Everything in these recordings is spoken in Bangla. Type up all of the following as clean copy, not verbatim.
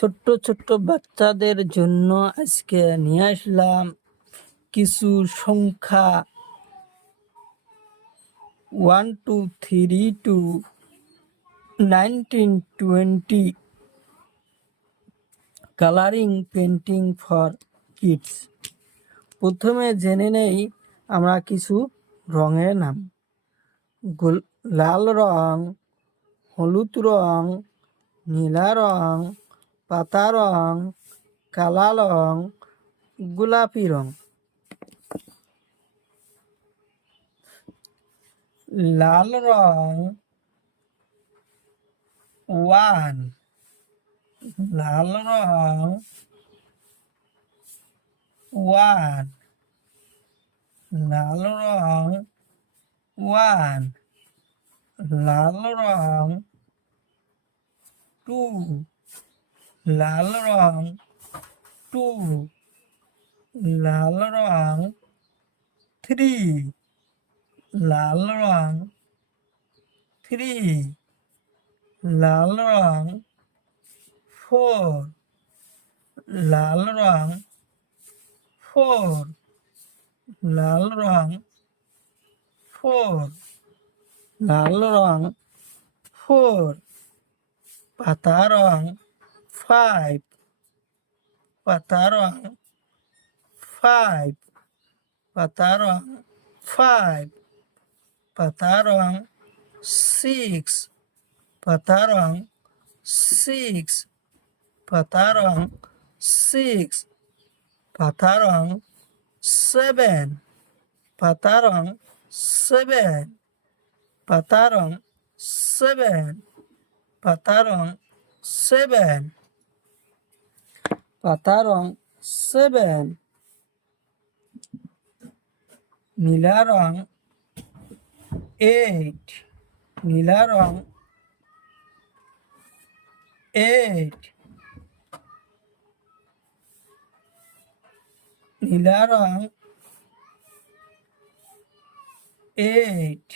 ছোট্ট ছোট্ট বাচ্চাদের জন্য আজকে নিয়ে আসলাম কিছু সংখ্যা 1 2 3 to 1920 colouring painting for kids. প্রথমে জেনে নেই আমরা কিছু রঙের নাম। লাল রং, হলুদ রং, নীলা রং, পাতা রং, কালা রং, গোলাপি রং। লাল রং 1, লাল রং 1, লাল রং 1, লাল রং 2, লাল রং 2, লাল রং 3, লাল রং 3, লাল রং 4, লাল রং 4, লাল রং 4, লাল রং 4, পাতা রং 5, পাতা রং 5, পাতা রং 5, পাতা রং 6, পাতা রং 6, পাতা রং 6, পাতা রং 7, পাতা রং 7, পাতা রং 7, পাতা রং 7, পাতা রং 7, নীলা রং 8, নীলা রং 8, নীলা রং 8,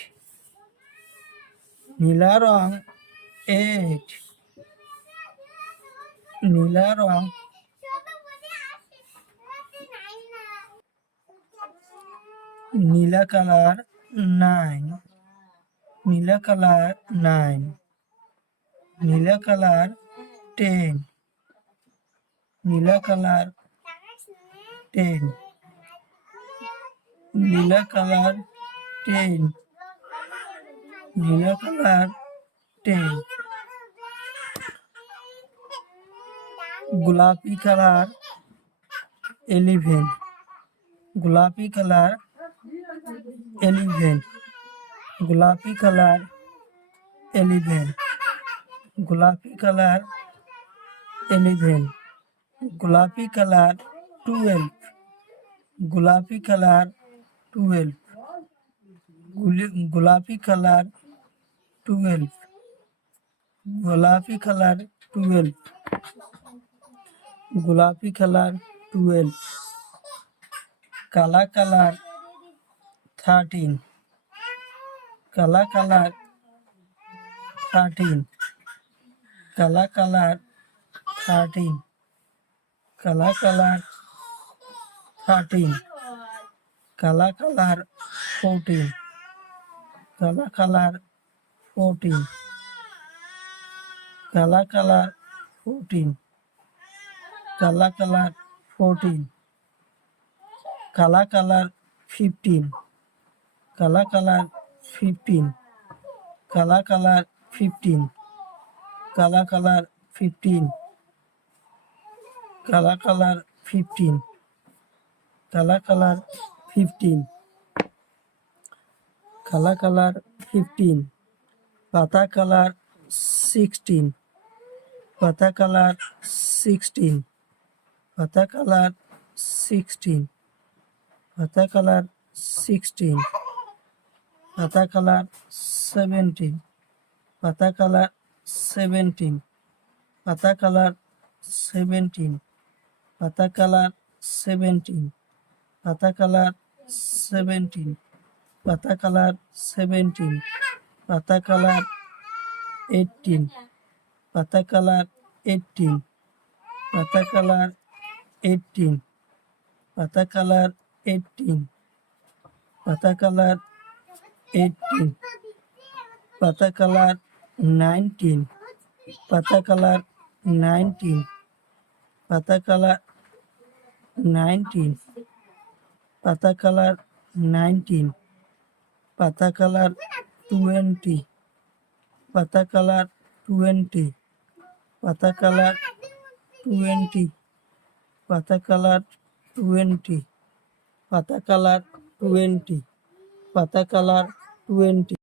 নীলা রং 8, নীলা রং নীলা কালার 9, নীলা কালার 9, নীলা কালার 10, নীলা কালার 10, নীলা কালার 10, নীলা কালার 10, গোলাপি কালার 11, গোলাপি কালার 11, গোলাপি কালার 11, গোলাপি কালার 11, গোলাপি কালার 12, গোলাপি কালার 12, গোলাপি কালার 12, গোলাপি কালার 12, গোলাপি কালার 12, কালা কালার 13, কালা কালার 13, কালা কালার 13, কালা কালার 13, কালা কালার 14, কালা কালার 14, কালা কালার 14, কালা কালার 14, কালা কালার 15, কালা কালার 15, কালা কালার 15, কালা কালার 15, কালা কালার 15, কালা কালার 15, কালা কালার 15, পাতা কালার 16, পাতা কালার 16, পাতা কালার 16, পাতা কালার 16, পাতা কালার 17, পাতা কালার 17, পাতা কালার 17, পাতা কালার 17, পাতা কালার 17, পাতা কালার 17, পাতা কালার 18, পাতা কালার 18, পাতা কালার 18, পাতা কালার 18, পাতা কালার 18, পাতা কালার 19, পাতা কালার 19, পাতা কালার 19, পাতা কালার 19, পাতা কালার 20, পাতা কালার 20, পাতা কালার 20, পাতা কালার 20, পাতা কালার 20, পাতা কালার 20।